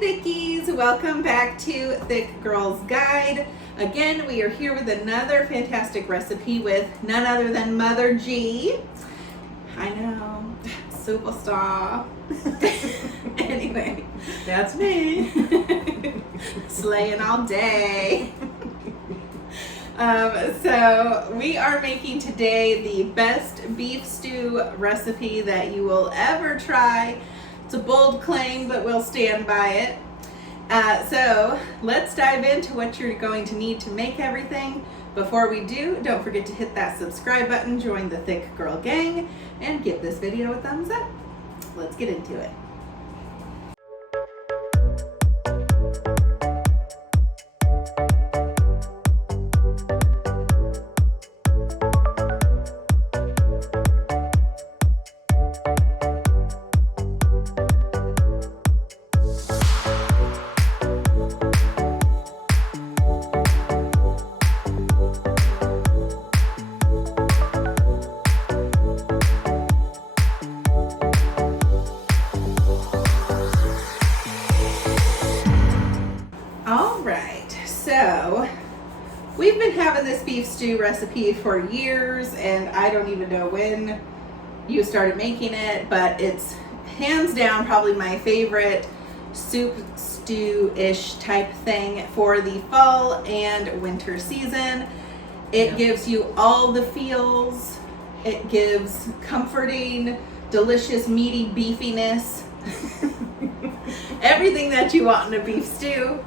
Thickies, welcome back to Thick Girls Guide. Again, we are here with another fantastic recipe with none other than Mother G. I know, superstar. Anyway, That's me. slaying all day. So we are making today the best beef stew recipe that you will ever try. It's a bold claim, but we'll stand by it. So let's dive into what you're going to need to make everything. Before we do, don't forget to hit that subscribe button, join the Thick Girl Gang, and give this video a thumbs up. Let's get into it. So we've been having this beef stew recipe for years, and I don't even know when you started making it, but it's hands down probably my favorite soup stew-ish type thing for the fall and winter season. It gives you all the feels. It gives comforting, delicious, meaty beefiness. Everything that you want in a beef stew.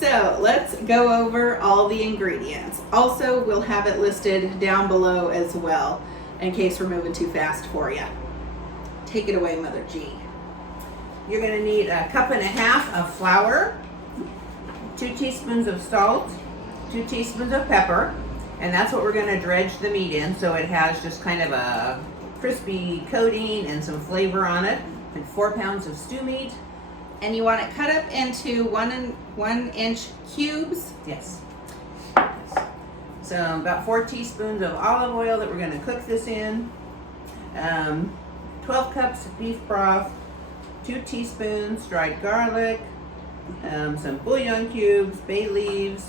So let's go over all the ingredients. Also, we'll have it listed down below as well in case we're moving too fast for you. Take it away, Mother G. You're going to need a cup and a half of flour, 2 teaspoons of salt, 2 teaspoons of pepper, and that's what we're going to dredge the meat in so it has just kind of a crispy coating and some flavor on it. And 4 pounds of stew meat. And you want it cut up into 1 inch cubes. Yes. So about 4 teaspoons of olive oil that we're going to cook this in. 12 cups of beef broth, 2 teaspoons dried garlic, some bouillon cubes, bay leaves,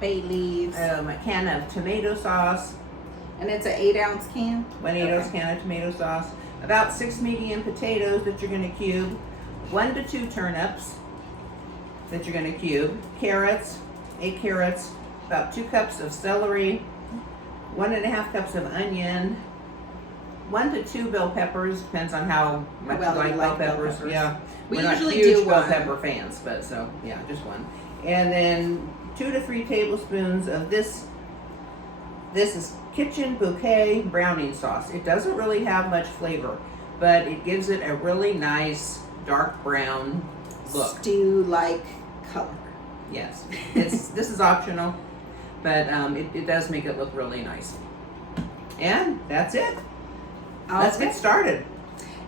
a can of tomato sauce. And it's an 8-ounce can? 1 8-ounce can of tomato sauce. About 6 medium potatoes that you're going to cube. 1 to 2 turnips that you're going to cube, carrots, 8 carrots, about 2 cups of celery, 1.5 cups of onion, 1 to 2 bell peppers, depends on how much you like bell peppers. Yeah, we we're usually not huge do bell 1. pepper fans, but so yeah, just 1. And then 2 to 3 tablespoons of this. This is kitchen Bouquet browning sauce. It doesn't really have much flavor, but it gives it a really nice dark brown look. Stew-like color. Yes, this is optional, but it does make it look really nice. And that's it. Let's get started.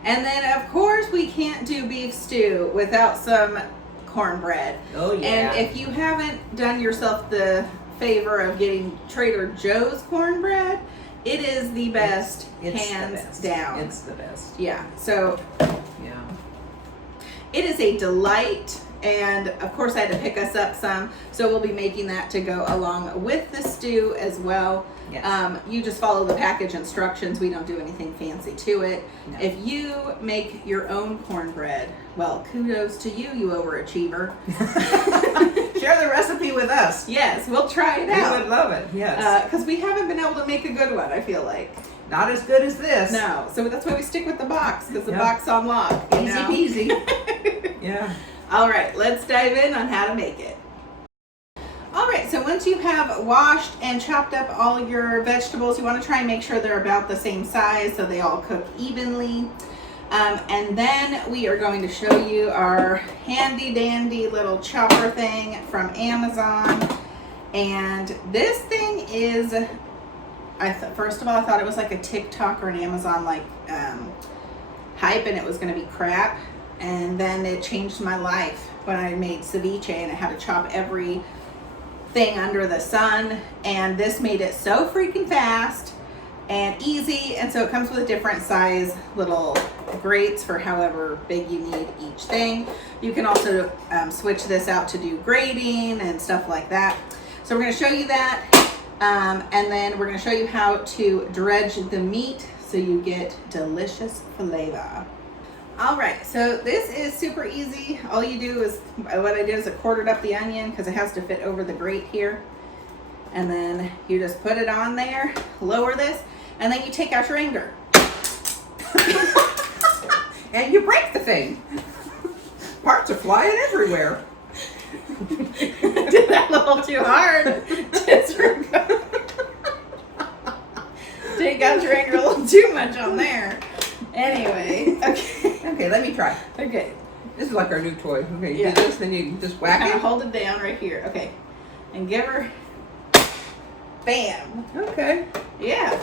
And then, of course, we can't do beef stew without some cornbread. Oh yeah. And if you haven't done yourself the favor of getting Trader Joe's cornbread, it is the best, hands down. It's the best. Yeah. So yeah. it is a delight, and of course I had to pick us up some, so we'll be making that to go along with the stew as well. Yes. You just follow the package instructions. We don't do anything fancy to it. No. If you make your own cornbread, well, kudos to you, you overachiever. Share the recipe with us. Yes, we'll try it out. We would love it, yes. Because we haven't been able to make a good one, I feel like. Not as good as this. No, so that's why we stick with the box, because the Yep. box on lock. You know? Easy peasy. Yeah. All right, let's dive in on how to make it. All right, so once you have washed and chopped up all your vegetables, you want to try and make sure they're about the same size so they all cook evenly. And then we are going to show you our handy dandy little chopper thing from Amazon. And this thing is, first of all, I thought it was like a TikTok or an Amazon like hype, and it was going to be crap. And then it changed my life when I made ceviche and I had to chop every thing under the sun, and this made it so freaking fast and easy. And so it comes with different size little grates for however big you need each thing. You can also switch this out to do grating and stuff like that. So we're going to show you that, and then we're going to show you how to dredge the meat so you get delicious flavor. All right, so this is super easy. All you do is, what I did is I quartered up the onion because it has to fit over the grate here. And then you just put it on there, lower this, and then you take out your anger. And you break the thing. Parts are flying everywhere. Did that a little too hard. Take out your anger a little too much on there. Anyway, okay. Okay, let me try. Okay. This is like our new toy. Okay, you Yeah. do this, then you just whack Kind it. of hold it down right here. Okay. And give her, bam. Okay, Yeah.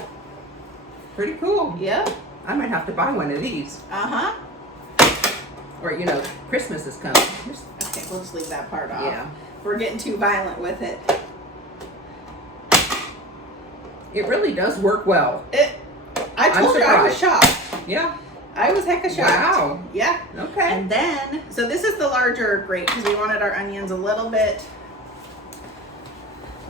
pretty cool. Yep. I might have to buy one of these. Uh-huh. Or, you know, Christmas is coming. Okay, we'll just leave that part off. Yeah. We're getting too violent with it. It really does work well. I told you I was surprised. shocked. Yeah. I was hecka shocked. Wow. Yeah. Okay. And then, so this is the larger grate because we wanted our onions a little bit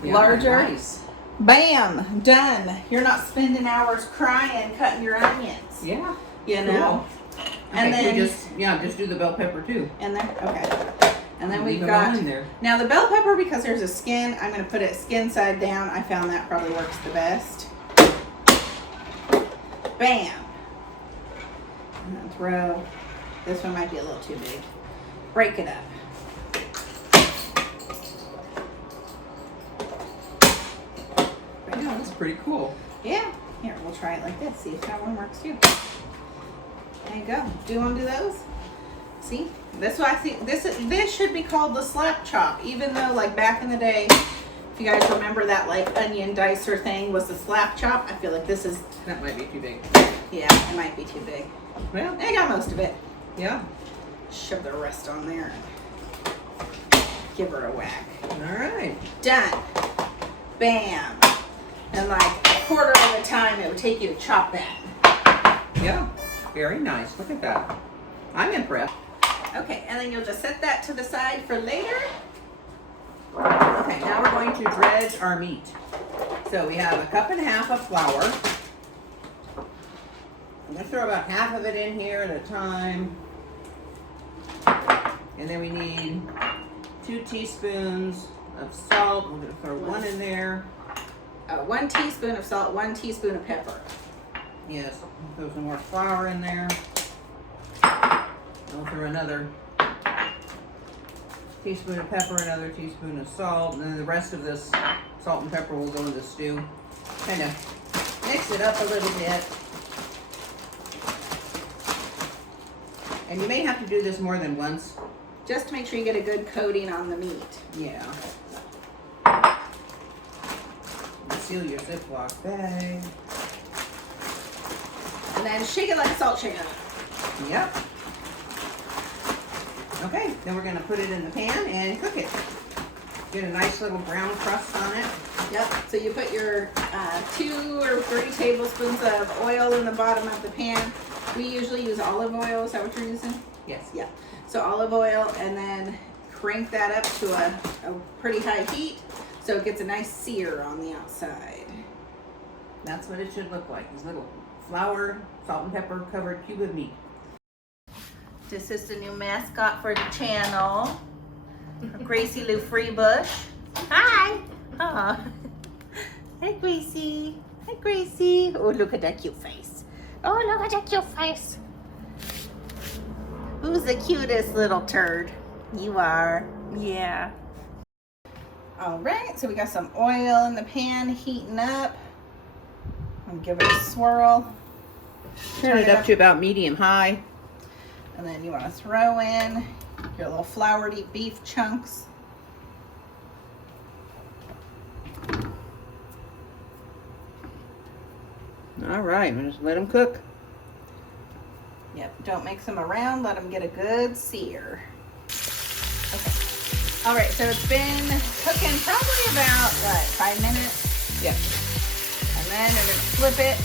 Yeah, larger. Nice. Bam, done. You're not spending hours crying cutting your onions. Yeah. You know. Cool. And Okay, then just do the bell pepper too. in there. Okay. And then we've Leave them all got in there. now the bell pepper, because there's a skin, I'm going to put it skin side down. I found that probably works the best. Bam. And then throw. This one might be a little too big. Break it up. Yeah, that's pretty cool. Yeah. Here, we'll try it like this. See if that one works too. There you go. Do you want to do those? See? That's why I think this should be called the slap chop, even though like back in the day, if you guys remember that like onion dicer thing was the slap chop, I feel like this is, That might be too big. yeah, it might be too big. Well, I got most of it. yeah. Shove the rest on there and give her a whack. All right. Done. Bam. And like a quarter of the time it would take you to chop that. Yeah. Very nice. Look at that. I'm impressed. Okay, and then you'll just set that to the side for later. Okay, now we're going to dredge our meat. So we have 1.5 cups of flour. I'm going to throw about half of it in here at a time. And then we need 2 teaspoons of salt. We're going to throw one in there. 1 teaspoon of salt, 1 teaspoon of pepper. Yes, throw some more flour in there. I'll throw another teaspoon of pepper, another teaspoon of salt, and then the rest of this salt and pepper will go in the stew. Kind of mix it up a little bit. And you may have to do this more than once. Just to make sure you get a good coating on the meat. Yeah. Seal your Ziploc bag. And then shake it like a salt shaker. Yep. Okay, then we're going to put it in the pan and cook it. Get a nice little brown crust on it. Yep. So you put your 2 or 3 tablespoons of oil in the bottom of the pan. We usually use olive oil. Is that what you're using? Yes. Yeah. So olive oil, and then crank that up to a pretty high heat so it gets a nice sear on the outside. That's what it should look like. These little flour, salt and pepper covered cube of meat. This is the new mascot for the channel, Gracie Lou Freebush. Hi. Aw. Hi, Gracie. Hi, Gracie. Oh, look at that cute face. Oh, look at that cute face. Who's the cutest little turd? You are. Yeah. All right, so we got some oil in the pan heating up. I'm gonna give it a swirl. Turn it up to about medium high. And then you want to throw in your little floury beef chunks. All right, just let them cook. Yep, don't mix them around. Let them get a good sear. Okay. All right, so it's been cooking probably about, what, 5 minutes? Yep. And then I'm going to flip it.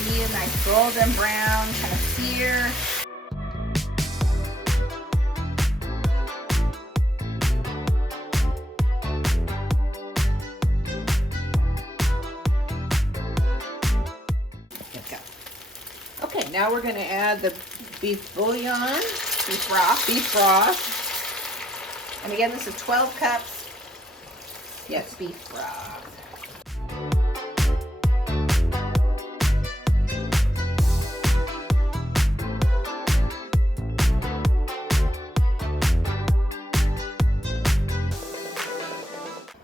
See a nice golden brown kind of sear. now we're going to add the beef bouillon, Beef broth. beef broth. And again, this is 12 cups. Yes, Beef broth.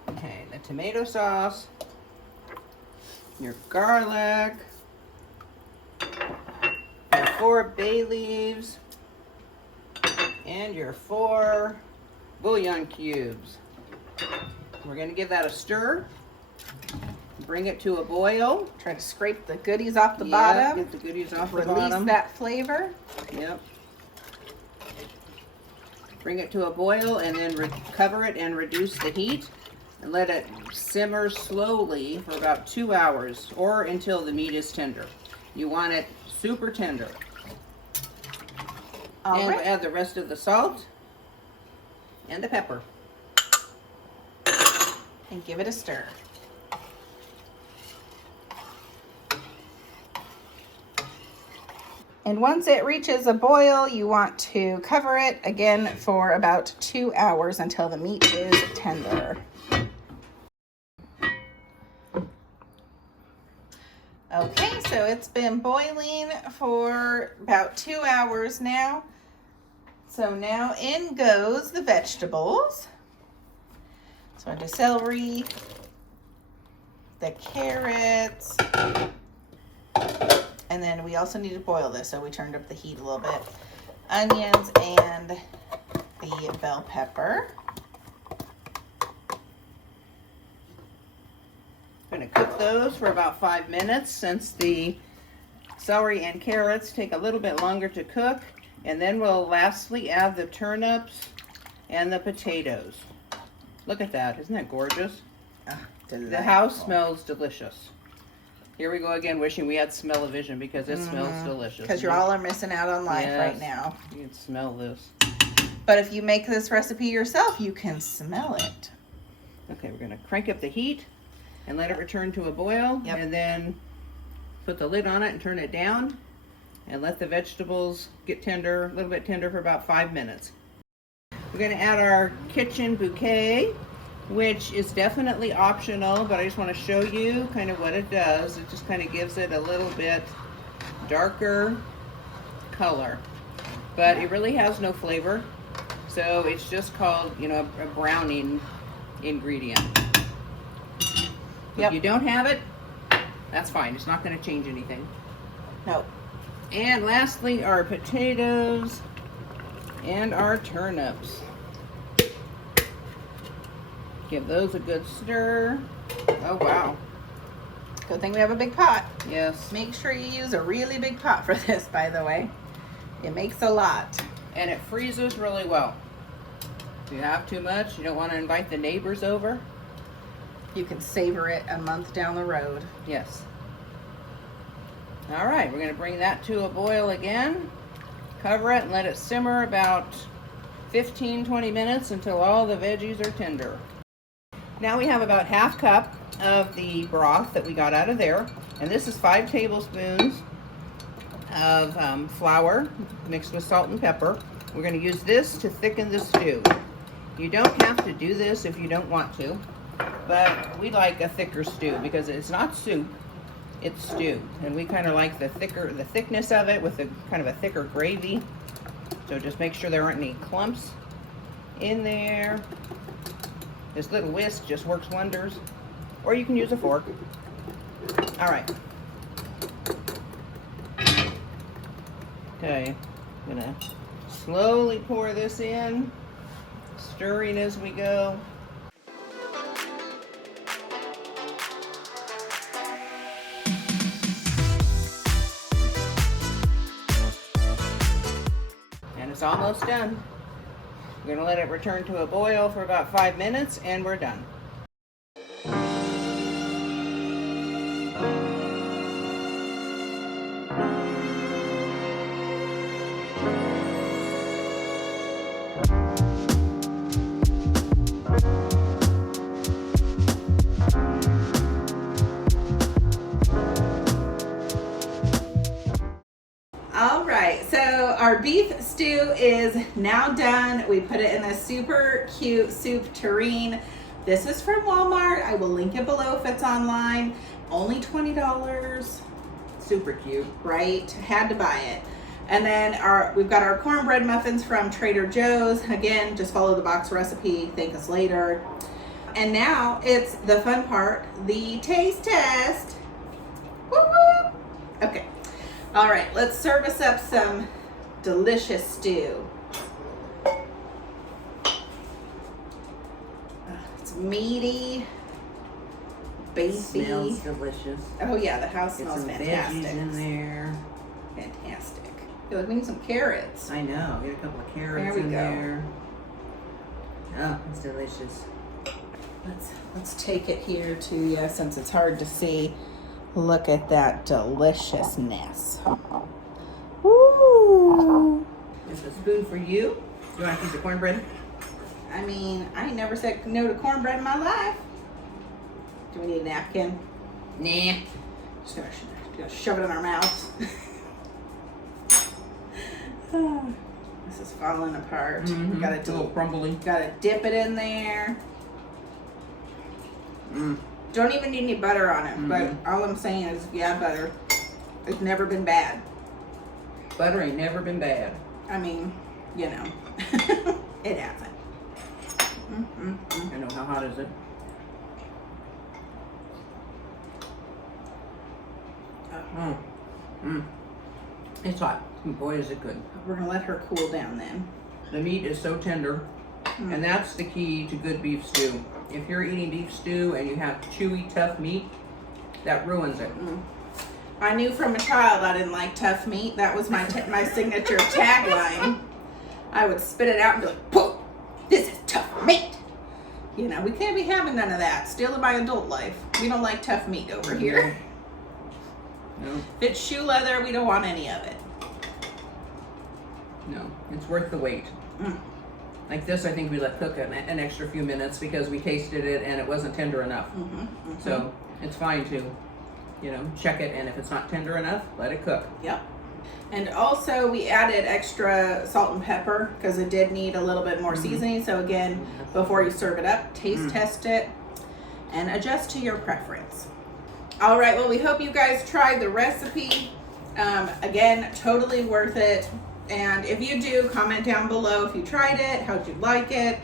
okay, the tomato sauce, your garlic, your 4 bay leaves, and your 4 bouillon cubes. We're going to give that a stir. Bring it to a boil. Try to scrape the goodies off the Yeah, bottom. get the goodies off the Release bottom. that flavor. Yep. Bring it to a boil and then cover it and reduce the heat and let it simmer slowly for about 2 hours or until the meat is tender. You want it super tender. All and right. we'll add the rest of the salt and the pepper. And give it a stir. And once it reaches a boil, you want to cover it again for about 2 hours until the meat is tender. Okay, so it's been boiling for about 2 hours now. So now in goes the vegetables. So I do celery, the carrots, and then we also need to boil this, so we turned up the heat a little bit. Onions and the bell pepper. I'm going to cook those for about 5 minutes since the celery and carrots take a little bit longer to cook. And then we'll lastly add the turnips and the potatoes. Look at that. Isn't that gorgeous? The house smells delicious. Here we go again, wishing we had smell-o-vision because it smells delicious. Because you all are missing out on life Yes. right now. You can smell this. But if you make this recipe yourself, you can smell it. Okay, we're going to crank up the heat and let it return to a boil. Yep. And then put the lid on it and turn it down. And let the vegetables get tender, a little bit tender for about 5 minutes. We're going to add our kitchen bouquet, which is definitely optional, but I just want to show you kind of what it does. It just kind of gives it a little bit darker color, but it really has no flavor. So it's just called, you know, a browning ingredient. Yep. If you don't have it, that's fine. It's not going to change anything. No. And lastly, our potatoes and our turnips. Give those a good stir. Oh, wow. Good thing we have a big pot. Yes. Make sure you use a really big pot for this, by the way. It makes a lot. And it freezes really well. If you have too much, you don't want to invite the neighbors over. You can savor it a month down the road. Yes. All right, we're going to bring that to a boil again. Cover it and let it simmer about 15-20 minutes until all the veggies are tender. Now we have about ½ cup of the broth that we got out of there. And this is 5 tablespoons of flour mixed with salt and pepper. We're going to use this to thicken the stew. You don't have to do this if you don't want to, but we like a thicker stew because it's not soup. It's stew, and we kind of like the thickness of it with a kind of a thicker gravy. So just make sure there aren't any clumps in there. This little whisk just works wonders, or you can use a fork. All right. Okay, I'm gonna slowly pour this in, stirring as we go. It's almost done. We're going to let it return to a boil for about 5 minutes and we're done. our beef stew is now done. We put it in a super cute soup tureen. This is from Walmart. I will link it below if it's online. Only $20. Super cute. Right? Had to buy it. And then we've got our cornbread muffins from Trader Joe's. Again, just follow the box recipe. Thank us later. And now it's the fun part, the taste test. Woo woo! Okay. All right, let's service up some delicious stew. It's meaty, beefy. Smells delicious. Oh yeah, the house Get smells some fantastic. veggies in there. Fantastic. I feel like we need some carrots. I know. Get a couple of carrots There we in go. there. Oh, it's delicious. Let's take it here to you since it's hard to see. Look at that deliciousness. Woo! There's a spoon for you. You want a piece of cornbread? I mean, I ain't never said no to cornbread in my life. Do we need a napkin? Nah. Just gonna shove it in our mouths. This is falling apart. Mm-hmm. Gotta a little crumbly. Gotta dip it in there. Don't even need any butter on it, but all I'm saying is, yeah, butter. It's never been bad. Butter ain't never been bad. I mean, you know, it hasn't. I know. How hot is it? It's hot. Boy, is it good. We're gonna let her cool down then. The meat is so tender, and that's the key to good beef stew. If you're eating beef stew and you have chewy, tough meat, that ruins it. I knew from a child I didn't like tough meat. That was my my signature tagline. I would spit it out and be like, "Pooh, this is tough meat." You know, we can't be having none of that. Still in my adult life, we don't like tough meat over here. No. If it's shoe leather, we don't want any of it. No, it's worth the wait. Like this, I think we let cook an extra few minutes because we tasted it and it wasn't tender enough. So it's fine to, you know, check it, and if it's not tender enough, let it cook. Yep. And also we added extra salt and pepper because it did need a little bit more seasoning. So again, before you serve it up, taste test it and adjust to your preference. All right, well, we hope you guys tried the recipe. Again, totally worth it. And if you do, comment down below if you tried it, how'd you like it,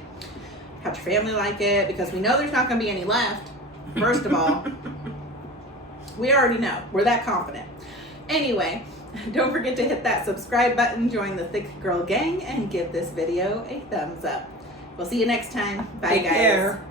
how'd your family like it, because we know there's not gonna be any left, first of all. We already know, we're that confident. Anyway, don't forget to hit that subscribe button, join the Thick Girl Gang, and give this video a thumbs up. We'll see you next time. Bye, Take guys. care.